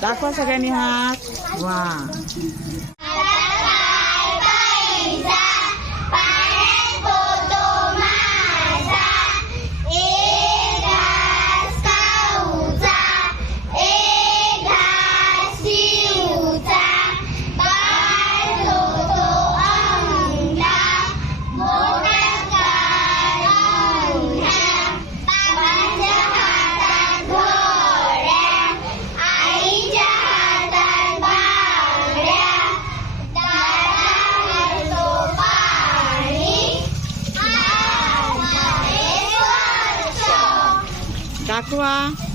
दाखवा सगळ्यांनी हात. वा. हात स्वच्छ दाखवा